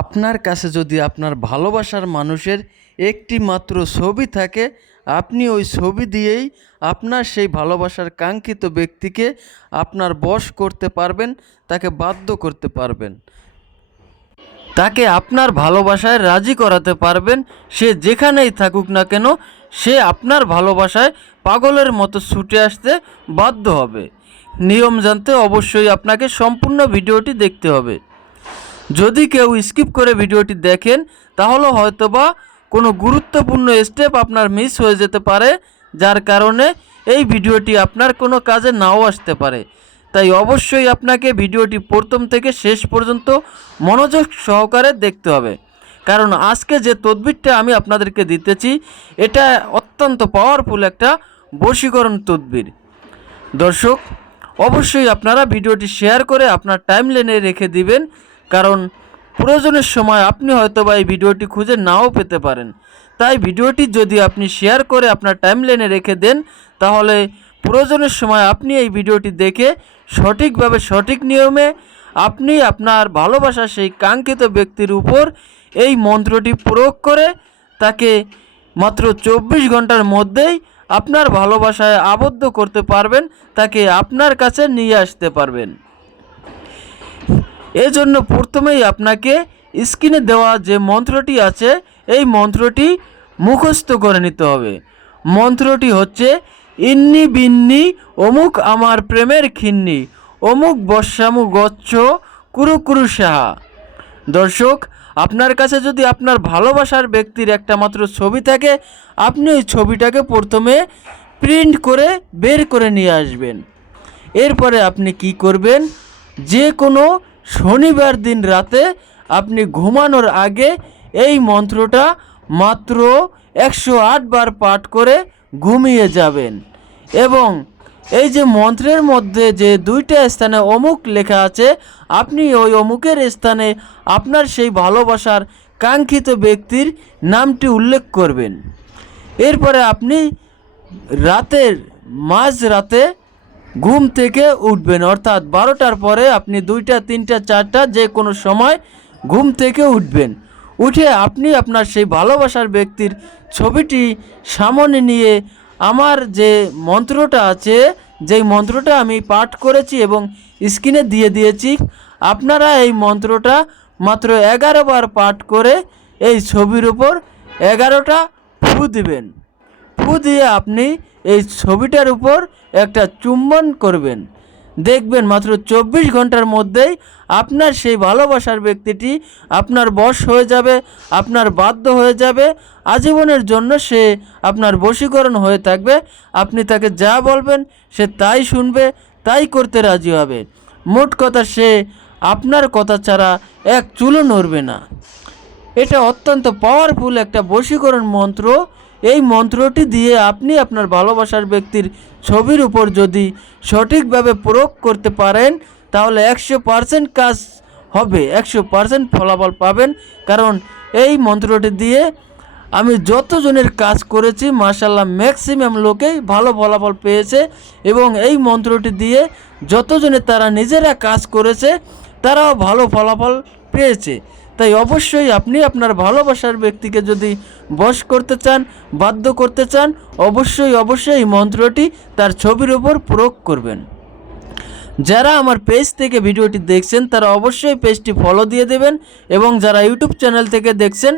আপনার কাছে যদি আপনার ভালোবাসার মানুষের একটি মাত্র ছবি থাকে, আপনি ওই ছবি দিয়েই আপনার সেই ভালোবাসার কাঙ্ক্ষিত ব্যক্তিকে আপনার বশ করতে পারবেন, তাকে বাধ্য করতে পারবেন। তাকে আপনার ভালোবাসায় রাজি করাতে পারবেন, সে যেখানেই থাকুক না কেন, সে আপনার ভালোবাসায় পাগলের মতো ছুটে আসতে বাধ্য হবে। নিয়ম জানতে অবশ্যই আপনাকে সম্পূর্ণ ভিডিওটি দেখতে হবে। যদি কেউ স্কিপ করে ভিডিওটি দেখেন, তাহলে হয়তোবা কোনো গুরুত্বপূর্ণ স্টেপ আপনার মিস হয়ে যেতে পারে, যার কারণে এই ভিডিওটি আপনার কোনো কাজে নাও আসতে পারে। তাই অবশ্যই আপনাকে ভিডিওটি প্রথম থেকে শেষ পর্যন্ত মনোযোগ সহকারে দেখতে হবে। কারণ আজকে যে তদবিরটা আমি আপনাদেরকে দিতেছি, এটা অত্যন্ত পাওয়ারফুল একটা বশীকরণ তদবির। দর্শক, অবশ্যই আপনারা ভিডিওটি শেয়ার করে আপনার টাইম লেনে রেখে দিবেন কারণ প্রয়োজনের সময় আপনি হয়তো বা এই ভিডিওটি খুঁজে নাও পেতে পারেন। তাই ভিডিওটি যদি আপনি শেয়ার করে আপনার টাইম লেনে রেখে দেন, তাহলে প্রয়োজনের সময় আপনি এই ভিডিওটি দেখে সঠিকভাবে সঠিক নিয়মে আপনি আপনার ভালোবাসার সেই কাঙ্ক্ষিত ব্যক্তির উপর এই মন্ত্রটি প্রয়োগ করে তাকে মাত্র চব্বিশ ঘণ্টার মধ্যেই আপনার ভালোবাসায় আবদ্ধ করতে পারবেন, তাকে আপনার কাছে নিয়ে আসতে পারবেন। এজন্য প্রথমেই আপনাকে স্ক্রিনে দেওয়া যে মন্ত্রটি আছে, এই মন্ত্রটি মুখস্থ করে নিতে হবে। মন্ত্রটি হচ্ছে, ইন্নি বিন্নি অমুক আমার প্রেমের খিন্নি, অমুক বর্ষামু গচ্ছ কুরু কুরু সাহা। দর্শক, আপনার কাছে যদি আপনার ভালোবাসার ব্যক্তির একটা মাত্র ছবি থাকে, আপনি ওই ছবিটাকে প্রথমে প্রিন্ট করে বের করে নিয়ে আসবেন। এরপরে আপনি কি করবেন? যে কোনো শনিবার দিন রাতে আপনি ঘুমানোর আগে এই মন্ত্রটা মাত্র একশো আট বার পাঠ করে ঘুমিয়ে যাবেন। এবং এই যে মন্ত্রের মধ্যে যে দুইটা স্থানে অমুক লেখা আছে, আপনি ওই অমুকের স্থানে আপনার সেই ভালোবাসার কাঙ্ক্ষিত ব্যক্তির নামটি উল্লেখ করবেন। এরপরে আপনি রাতের মাঝ রাতে ঘুম থেকে উঠবেন, অর্থাৎ বারোটার পরে আপনি দুইটা, তিনটা, চারটা যে কোনো সময় ঘুম থেকে উঠবেন। উঠে আপনি আপনার সেই ভালোবাসার ব্যক্তির ছবিটি সামনে নিয়ে আমার যে মন্ত্রটা আছে, যেই মন্ত্রটা আমি পাঠ করেছি এবং স্ক্রিনে দিয়ে দিয়েছি, আপনারা এই মন্ত্রটা মাত্র এগারো বার পাঠ করে এই ছবির উপর এগারোটা ফু দিবেন। ফু দিয়ে আপনি এই ছবিটার উপর একটা চুম্বন করবেন। দেখবেন মাত্র চব্বিশ ঘণ্টার মধ্যেই আপনার সেই ভালোবাসার ব্যক্তিটি আপনার বশ হয়ে যাবে, আপনার বাধ্য হয়ে যাবে, আজীবনের জন্য সে আপনার বশীকরণ হয়ে থাকবে, আপনি তাকে যা বলবেন সে তাই শুনবে, তাই করতে রাজি হবে। মোট কথা সে আপনার কথা ছাড়া এক চুলো নড়বে না। এটা অত্যন্ত পাওয়ারফুল একটা বশীকরণ মন্ত্র এই মন্ত্রটি দিয়ে আপনি আপনার ভালোবাসার ব্যক্তির ছবির উপর যদি সঠিকভাবে প্রয়োগ করতে পারেন, তাহলে একশো পারসেন্ট কাজ হবে, একশো পারসেন্ট ফলাফল পাবেন। কারণ এই মন্ত্রটি দিয়ে আমি যতজনের কাজ করেছি মার্শাল্লাহ ম্যাক্সিমাম লোকেই ভালো ফলাফল পেয়েছে এবং এই মন্ত্রটি দিয়ে যতজনে তারা নিজেরা কাজ করেছে, তারাও ভালো ফলাফল পেয়েছে। তাই অবশ্যই আপনি আপনার ভালোবাসার ব্যক্তিকে যদি বশ করতে চান, বাধ্য করতে চান, অবশ্যই অবশ্যই এই মন্ত্রটি তার ছবির ওপর প্রয়োগ করবেন। যারা আমার পেজ থেকে ভিডিওটি দেখছেন, তারা অবশ্যই পেজটি ফলো দিয়ে দেবেন এবং যারা ইউটিউব চ্যানেল থেকে দেখছেন